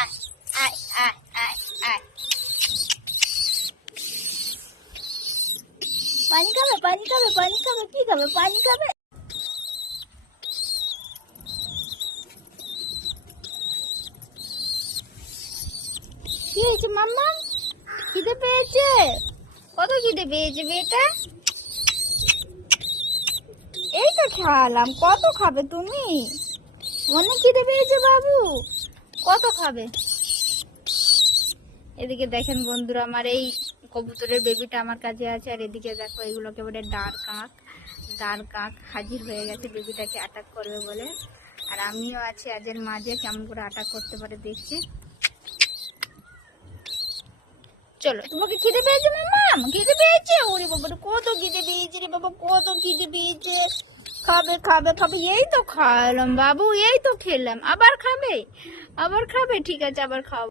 আয় আয় আয় আয় আয়। পানি খাবে, পানি খাবে, পানি খাবে, কি খাবে, পানি খাবে। কি হয়েছে মাম্মা? খিদে পেয়েছে? কত খিদে পেয়েছে বেটা? এই তো খাওয়ালাম, কত খাবে তুমি? অনেক খিদে পেয়েছে বাবু, কত খাবে? এদিকে দেখেন বন্ধুরা, আমার এই কবুতরের বেবিটা আমার কাছে আছে, আর এদিকে দেখো এগুলোকে বলে ডার কাক হাজির হয়ে গেছে বেবিটাকে অ্যাটাক করবে বলে। আর আমিও আছি আজের মাঝে, কেমন করে অ্যাটাক করতে পারে দেখছি। চলো, তোমাকে খিদে পেয়েছে মাম্মা? খিদে পেয়েছে? ওরে বাবা, কত খিদে পেয়েছে রে বাবা, কত খিদে পেয়েছে। খাবে খাবে খাবে, এই তো খাওয়ালাম বাবু, এই তো খেলাম, আবার খাবে? আবার খাবে? ঠিক আছে, আবার খাও।